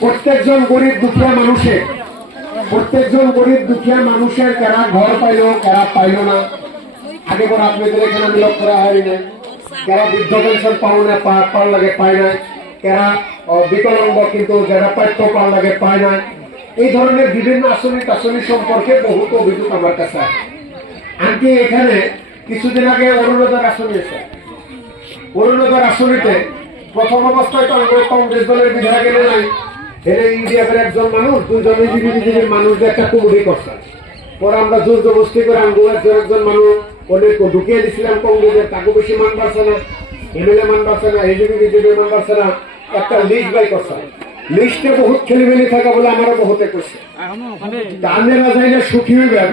প্রত্যেকজন গরিব দুঃখিয়া মানুষের কারা ঘর পাইল কারা পাইল না। আগে পর আপনাদের এখানে নিয়োগ করা হয়নি না, কারা বৃদ্ধ পেনশন পাও না পাওয়ার লাগে পায় না, কারা বিকলাঙ্গ কিন্তু যারা প্রাপ্য পাওয়ার লাগে পায় না। এই ধরনের বিভিন্ন আসনি সম্পর্কে বহুত অভিযোগ আমার কাছে। আনকি এখানে কিছুদিন আগে অরুণোদয় আসনি আছে। অরুণোদয় আসনিতে প্রথম অবস্থায় তো কংগ্রেস দলের বিধায়ক এনে নাই, এনে ইন্ডিয়ার একজন মানুষ দুজন বিজেপির মানুষ একটা কমিটি করছে। পরে আমরা জোর জবস্তি করে একজন মানুষ অনেক ঢুকিয়ে দিচ্ছিলাম কংগ্রেসের, তাকে বেশি মান পারছে না, এমএলএ মান পারছে না, এজিপি বিজেপি মান পারছে না, একটা লিস্ট বাই করছে। লিস্টে বহুত খেলিমেলি থাকে বলে আমারও বহুতে করছে। আপনারা চাইলে সুখী হইবেন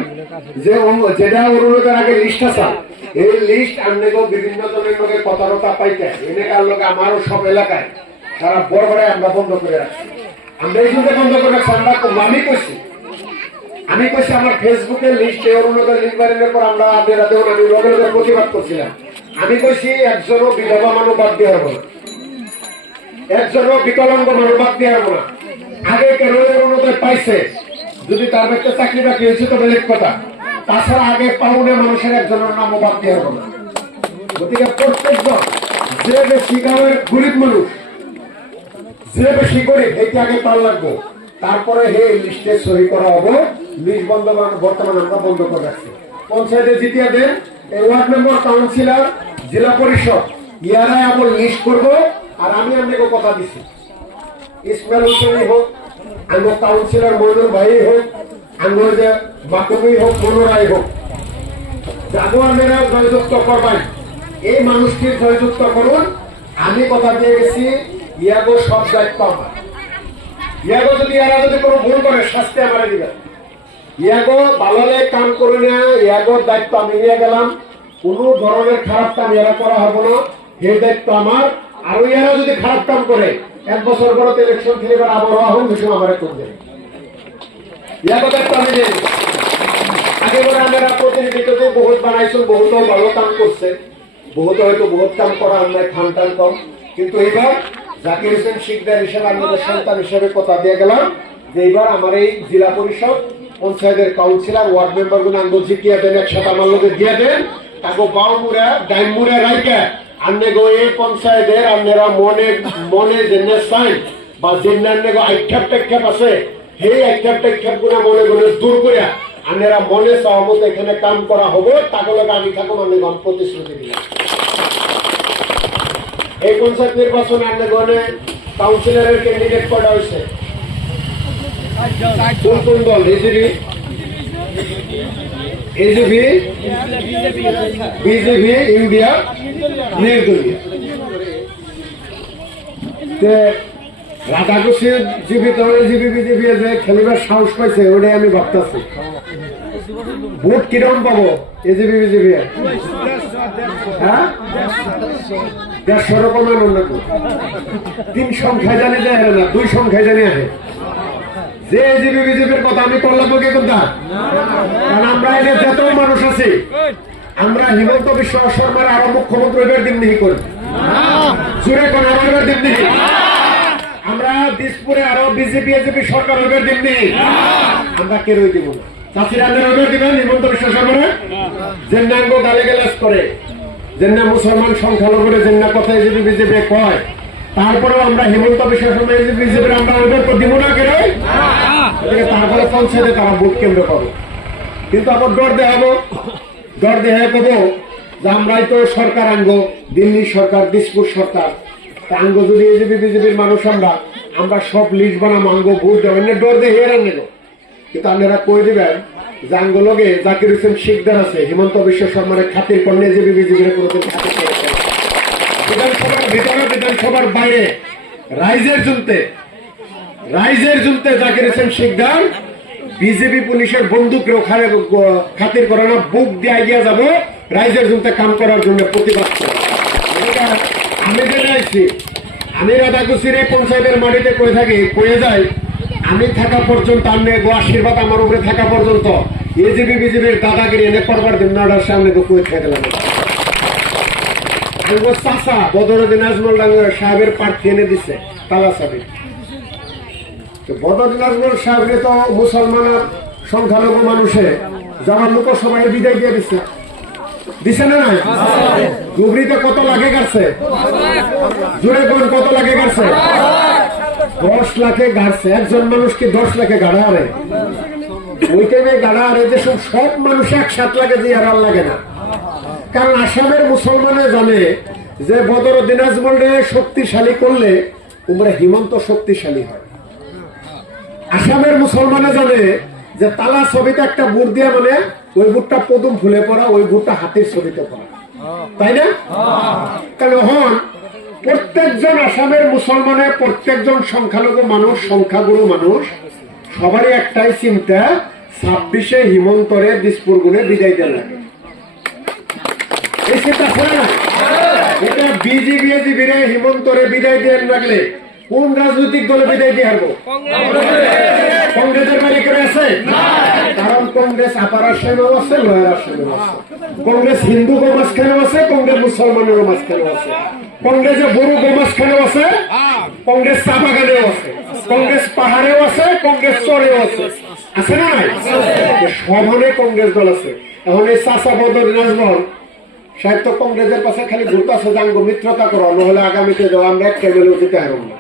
যে যেটা অরুণোদয়ের আগে লিস্ট আছে, এই লিস্ট আপনাকেও বিভিন্ন জনের লোকের কথাবার্তা পাইতে এনেকার লোক আমারও সব এলাকায় সারা বড় বড় আমরা বন্ধ করে রাখছি। আমরা এই জন্য বন্ধ করে রাখছি, আমি কইছি আমার ফেসবুকের লিস্টে অরুণোদয় লিস্ট বাড়ানোর পর আমরা আপনারা দেখুন আমি লগে লগে প্রতিবাদ করছিলাম। আমি কইছি একজনও বিধবা মানুষ বাদ দিয়ে হবো না, একজনও বিকলাঙ্গ মানুষ বাদ দিয়ে হবো না। আগে কেন অরুণোদয় পাইছে, যদি তার ব্যক্তি চাকরি বাকরি হয়েছে তো বেলেগ কথা, তাছাড়া আগে পাউনে মানুষের একজনের নামও বাদ দিয়ে হবো না। গতিকে প্রত্যেকজন যে বেশি গাঁয়ের গরিব মানুষ, যে বেশি গরিব এটি আগে পাল লাগবো, তারপরে হে লিস্টে সই করা হবো। লিস্ট বন্ধ বর্তমানে আমরা বন্ধ করে রাখছি। পঞ্চায়েতে জিতিয়া দেন এই ওয়ার্ড মেম্বার, কাউন্সিলর, জেলা পরিষদ ইয়ারাই আমার লিস্ট করবো। আর আমি আপনাকে কথা দিচ্ছি, ইসমাইল হোসেনই হোক, আমার কাউন্সিলর মইনুল ভাই হোক, আমার যে মাকুমি হোক, মনোরাই হোক, যাবো আপনারা জয়যুক্ত করবেন, এই মানুষটির জয়যুক্ত করুন। আমি কথা দিয়ে গেছি ইয়াগো সব দায়িত্ব আমার। ইয়াগো যদি এরা যদি কোনো ভুল করে শাস্তি আমার দিবেন, ইয়াগো ভালো কাম করে না, ইয়াগোর দায়িত্ব আমি নিয়ে গেলাম। কোন ধরনের খারাপ কাম এরা করা হবে না, এই দায়িত্ব আমার। আর এরা যদি খারাপ কাম করে এক বছর পরে ইলেকশন খেলে আবার আহ্বান বিষয় আমার করবে, ইয়াগো দায়িত্ব আমি নিয়ে গেলাম। আগে বলে আমরা প্রতিনিধিত্ব বহুত বানাইছো, বহুত ভালো কাম করছে, বহুত হয়তো বহুত কাম করা আমরা খান টান কম। কিন্তু এইবার জাকির হোসেন শিকদার হিসেবে আমাদের সন্তান হিসেবে কথা দিয়ে গেলাম যে এইবার আমার এই জেলা পরিষদ, পঞ্চায়েতের কাউন্সিলর, ওয়ার্ড মেম্বার গুলো আঙ্গ জিতিয়া দেন, একসাথে আমার লোকে দিয়ে দেন। তাকে বাউমুড়া ডাইমুড়া রাইকা আন্নে গো এই পঞ্চায়েতের আপনারা মনে মনে জেনে সাইন বা জেনে আক্ষেপ টেক্ষেপ আছে, সেই আক্ষেপ টেক্ষেপ গুলো মনে মনে দূর করে আপনারা মনে সহমত এখানে কাম করা হবে। তাকে আমি থাকুন আমি প্রতিশ্রুতি দিলাম। এই পঞ্চায়েত নির্বাচনে আপনার গনে কাউন্সিলরের ক্যান্ডিডেট করা হয়েছে কোন কোন দল? এজিপি, বিজেপি, ইন্ডিয়া, নির্দলীয়। রাধাকুশি জীবিত জিপি বিজেপি যে খেলিবার সাহস পাইছে ওটাই আমি ভাবতেছি। ভোট কিরকম পাবো এজিপি বিজেপি? হ্যাঁ, 150 রকমের অন্য 3 সংখ্যায় জানি যায় না, 2 সংখ্যায় জানি আসে। যে এজিপি বিজেপির কথা আমি করলাম কি কথা, কারণ আমরা এদের যত মানুষ আছি, আমরা হিমন্ত বিশ্ব শর্মার আরো মুখ্যমন্ত্রী এবার দিমনিহি করি, জুড়ে কোন এবার দিমনিহি, আমরা দিসপুরে আরো বিজেপি এজিপি সরকার এবার দিমনিহি, আমরা কেউই দিব না। চাষিরা এবার দিবেন হিমন্ত বিশ্ব শর্মারে, জেন্নাঙ্গ গালিগালাজ করে, জেন্না মুসলমান সংখ্যালঘুরে জেন্না কথা এজিপি বিজেপি কয়, তারপরেও আমরা হিমন্ত বিশ্ব শর্মা এজিপি বিজেপির আমরা ওদের দিব না কেন? তারপরে পঞ্চায়েতে তারা ভোট কেন্দ্র পাবো। কিন্তু আবার ডর দেখাবো, ডর দেখায় পাবো যে আমরাই তো সরকার আনব, দিল্লি সরকার, দিসপুর সরকার, আনবো যদি এজিপি বিজেপির মানুষ আমরা সব লিস্ট বানাবো, আনবো ভোট দেবো, ডর দেখে এরা নেব। কিন্তু আপনারা কই দিবেন যে আঙ্গ লগে জাকির হোসেন শিকদার আছে, হিমন্ত বিশ্ব শর্মার খাতির করলে এজিপি বিজেপির কোনোদিন খাতির করে বিধানসভার ভিতরে বিধানসভার বাইরে রাইজের জুনতে জাকির হোসেন শিকদার বিজেপি পুলিশের বন্দুকের ওখানে খাতির করে না, বুক দিয়ে এগিয়ে যাবো রাইজের জুনতে কাম করার জন্য প্রতিবাদ করে। আমি জেনে আসছি, আমি রাধাকুশির এই পঞ্চায়েতের মাটিতে কয়ে থাকি, কয়ে যাই আমি থাকা পর্যন্ত, আমি আশীর্বাদ আমার উপরে থাকা পর্যন্ত এজিপি বিজেপির দাদাগিরি এনে করবার জন্য সামনে তো কয়ে থাকলাম। চাষা বদরুদ্দিন আজমল সাহেবের প্রার্থী এনে দিচ্ছে তালা চাবি। বদরুদ্দিন আজমল সাহেবকে তো মুসলমানের সংখ্যালঘু মানুষে যাওয়ার লোকসভায় বিদায় দিয়ে দিচ্ছে, দিছে না নাই? ডুবরিতে কত লাগে গাড়ছে, জোরে কোন কত লাগে গাড়ছে? 10 লাখে গাড়ছে। একজন মানুষকে 10 লাখে গাড়া আরে, ওই টাইমে গাড়া আরে যে সব মানুষ 1-7 লাখে দিয়ে আর লাগে না। কারণ আসামের মুসলমানে জানে যে বদরুদ্দিন আজমলকে শক্তিশালী করলে তোমরা হিমন্ত শক্তিশালী হয়। আসামের মুসলমানে জানে যে তালা ছবিতে একটা বুট দিয়া মানে ওই বুটটা পদুম ফুলে পড়া, ওই বুটটা হাতির ছবিতে পড়া, তাই না? কারণ হন প্রত্যেকজন আসামের মুসলমানের প্রত্যেকজন সংখ্যালঘু মানুষ, সংখ্যাগুরু মানুষ সবারই একটাই চিন্তা, 26-এ হিমন্তরে দিসপুর গুনে বিদায় দেওয়া লাগে। এই চিন্তা করে না, এটা বিজেপি হিমন্তরে বিদায় দিয়ে লাগলে কোন রাজনৈতিক দলে বিদায় দিয়ে হারবো? কংগ্রেসের বাড়ি করে আছে, কারণ কংগ্রেস আপার আসামেও আছে, লোয়ার আসামেও আছে। কংগ্রেস হিন্দু মাঝখানেও আছে, কংগ্রেস মুসলমানের মাঝখানেও আছে, কংগ্রেসে বড় মাঝখানেও আছে, কংগ্রেস চা বাগানেও আছে, কংগ্রেস পাহাড়েও আছে, কংগ্রেস চরেও আছে, আছে না নাই? সবনে কংগ্রেস দল আছে। এখন এই চাষা বদরুদ্দিন আজমল সাহেব তো কংগ্রেসের পাশে খালি ঘুরতেছে, জানবো মিত্রতা করো, নহলে আগামীতে যাও আমরা একটা মেলেও যেতে হারব না।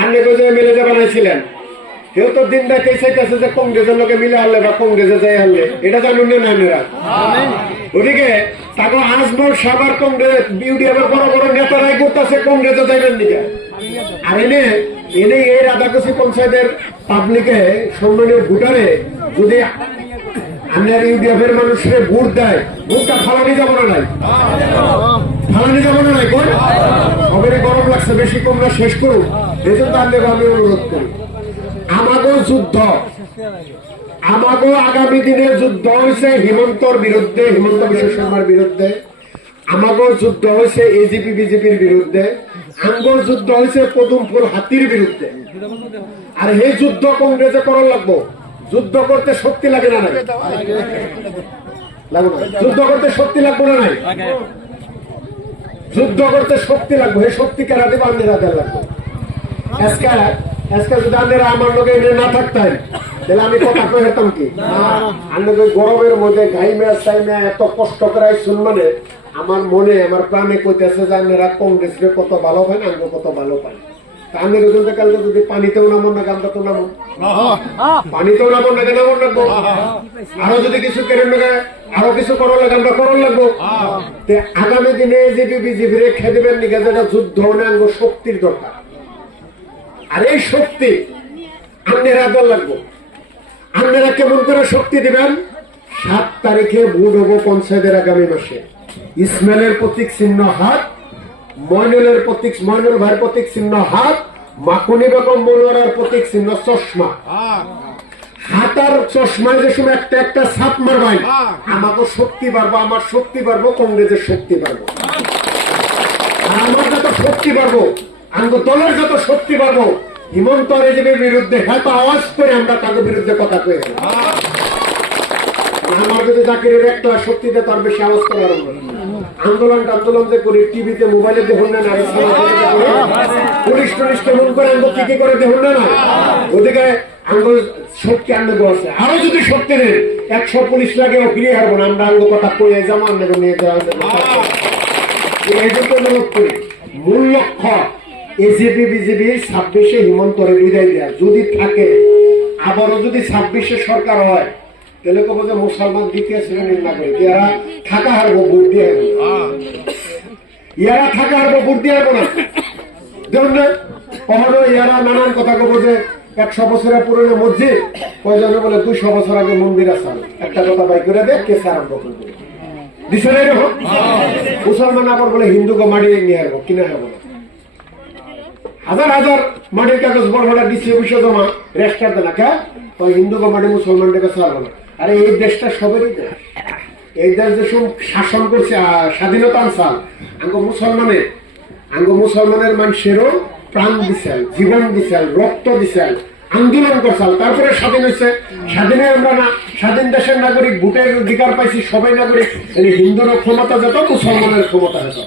আপনি যে মিলে যে বানাইছিলেন কেউ তো দিন দেখে চাইতেছে যে কংগ্রেসের লোকে মিলে হারলে বা কংগ্রেসে যাই হারলে, এটা জানুন না আপনারা? ওদিকে তাকে আজমল সাবার কংগ্রেস বিউডিএফের বড় বড় নেতারাই করতেছে কংগ্রেসে যাইবেন দিকে। আর এনে এই রাধাকুশি পঞ্চায়েতের পাবলিকে সম্মানীয় ভোটারে যদি আপনার ইউডিএফের মানুষের ভোট দেয়, ভোটটা ফালানি যাবো না নাই? ফালানি যাবো না নাই? কোন সবেরই গরম লাগছে, বেশি কমরা শেষ করুন। এই জন্য আমি অনুরোধ করি, আমাগো যুদ্ধ, আমাগো আগামী দিনের যুদ্ধ হয়েছে হিমন্তর বিরুদ্ধে, হিমন্ত বিশ্ব শর্মার বিরুদ্ধে। আমাগো যুদ্ধ হয়েছে এজিপি বিজেপির বিরুদ্ধে। আমগো যুদ্ধ হয়েছে পদুমপুর হাতির বিরুদ্ধে। আর এই যুদ্ধ কংগ্রেসে করার লাগবো। যুদ্ধ করতে শক্তি লাগে না নাই? যুদ্ধ করতে শক্তি লাগবে না নাই? যুদ্ধ করতে শক্তি লাগবে। এই শক্তি কেনা দেবে? আপনারা লাগবে। আজকে যদি আপনারা আমার লোকে না থাকতেন তাহলে আমি কথা কয়ে যেতাম কি? আপনাদের গরমের মধ্যে ঘাইমে চাইমে এত কষ্ট করাই শুনমানে আমার মনে আমার প্রাণে কইতেছে যে আপনারা কংগ্রেসকে কত ভালো পান, আমি কত ভালো পাই। আমি কালকে যদি পানিতেও নামন না, গামটা তো নামো, পানিতেও নামন না, নামন লাগবো। আরো যদি কিছু কেড়ে নেবে, আরো কিছু করার লাগে, আমরা করার লাগবো। আগামী দিনে এজিপি বিজেপি খেয়ে দেবেন নিকে, যেটা যুদ্ধ অঙ্গ শক্তির দরকার। আর এই শক্তি আপনারা দল লাগবো। আপনারা কেমন করে শক্তি দিবেন? 7 তারিখে ভোট হবো পঞ্চায়েতের আগামী মাসে। ইসমাইলের প্রতীক চিহ্ন হাত, মইনুলের প্রতীক, মইনুল ভাইয়ের প্রতীক চিহ্ন হাত, মাকুনি বেগম মনোয়ারার প্রতীক চিহ্ন চশমা। হাতার চশমায় যে সময় একটা একটা ছাপ মারবাই, আমাকে শক্তি বাড়বো, আমার শক্তি বাড়বো, কংগ্রেসের শক্তি বাড়বো। আমার যত শক্তি বাড়বো, আমাদের দলের যত শক্তি বাড়বো, হিমন্ত রেজিমের বিরুদ্ধে হয়তো আওয়াজ করে আমরা তাদের বিরুদ্ধে কথা কয়ে আমার যদি চাকরির একটা শক্তিতে তার বেশি আওয়াজ করা আন্দোলন যে করি, টিভিতে মোবাইলে দেখুন না, পুলিশ টুলিশ কেমন করে আমরা কি করে দেখুন না, ওদিকে আঙ্গুল শক্তি আনন্দ আছে। আরো যদি শক্তি নেই 100 পুলিশ লাগে ফিরিয়ে হারবো না, আমরা আঙ্গ কথা কয়ে যাবো, আমরা নিয়ে যাওয়া এই জন্য অনুরোধ করি। মূল লক্ষ্য এজিপি বিজেপি 26-এ হিমন্তরে বিদায় দেওয়া। যদি থাকে আবারও যদি 26-এ সরকার হয়, তাহলে কব যে মুসলমান দ্বিতীয় শ্রেণীর নাগরিক, এরা থাকা হারবো, ভোট দিয়ে হারবো, ইয়ারা থাকা হারবো, ভোট দিয়ে হারবো না। দেখুন না, কখনো ইয়ারা নানান কথা কব যে 100 বছরের পুরনো মসজিদ, কয়জনে বলে 200 বছর আগে মন্দির আছে, একটা কথা বাই করে দেয়, কেসে আরম্ভ করবে দিছে না। এরকম মুসলমান আবার বলে হিন্দুকে মাটি নিয়ে হারবো, কিনে হারবো না। হাজার হাজার মাটির কাগজ বড় বড় ডিসি অফিসে জমা, রেস্টার দেয় না, কে ওই হিন্দুকে মাটি মুসলমানটাকে ছাড়বো না। আরে এই দেশটা সবেরই দেশ। এই দেশ যে শাসন করছে, স্বাধীনতা আনসাল আঙ্গ মুসলমানের মানুষেরও প্রাণ দিছেন, জীবন দিছেন, রক্ত দিছেন। আন্দোলন করছাল, তারপরে স্বাধীন হয়েছে। স্বাধীনে আমরা না স্বাধীন দেশের নাগরিক, ভোটের অধিকার পাইছি সবাই নাগরিক। হিন্দুর ক্ষমতা যত, মুসলমানের ক্ষমতা যত।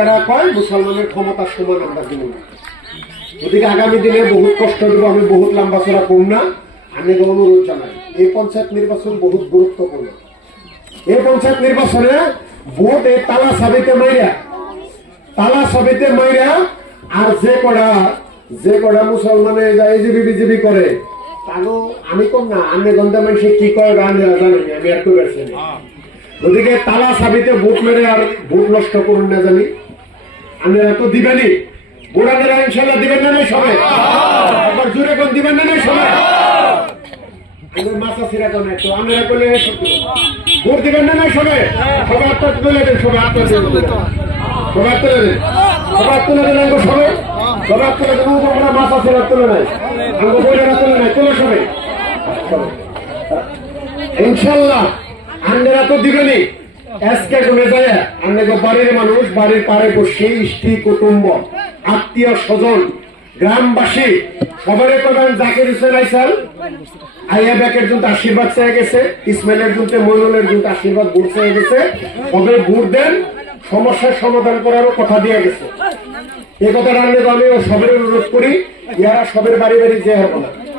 এরা কয় মুসলমানের ক্ষমতা সমান আমরা দিব না। ওদিকে আগামী দিনে বহুত কষ্ট দিব, আমি বহুত লম্বা চড়া কম না। আমি অনুরোধ জানাই, এই পঞ্চায়েত নির্বাচন বহুত গুরুত্বপূর্ণ। এই পঞ্চায়েত নির্বাচনে ভোট এই তালা সাবিতে মাইরা আর যে কড়া মুসলমানে এজিবি বিজিবি করে তাহলে আমি কম না, আমি গন্ধা মানুষে কি করে জানি আমি আর পারছি না। ওদিকে তালা সাবিতে ভোট মেরে আর ভোট নষ্ট করুন না জানি, আপনারা তো দিবেনি ভোট, আপনারা ইনশাল্লাহ দিবেন না সবাই, আবার জোরে কোন দিবেন না সবাই। মাথা ছিড়া কোন একটু আপনারা করলে ভোট দিবেন না সবাই, সবাই আত্মা তুলে দেন, সবাই আত্মা তুলে দেন, সবাই তুলে দেন, সবাই তুলে দেন, সবাই সবাই তুলে দেন। আমরা মাথা ছিড়া তুলে নাই, আমরা বইটা তুলে নাই, তুলে সবাই ইনশাল্লাহ। আপনারা তো দিবেনি, আজকে গুনে যায় আপনাকে বাড়ির মানুষ, বাড়ির পাড়ে বসে স্ত্রী কুটুম্ব আত্মীয় স্বজন গ্রামবাসী সবাই করবেন জাকির হোসেন আইসাল আইয়া ব্যাকের জন্য আশীর্বাদ চেয়ে গেছে, ইসমাইলের জন্য মইনুলের জন্য আশীর্বাদ ভোট চেয়ে গেছে। সবাই ভোট দেন, সমস্যার সমাধান করারও কথা দিয়ে গেছে। এ কথা রান্না আমি সবের অনুরোধ করি, ইয়ারা সবের বাড়ি বাড়ি যে হবে না।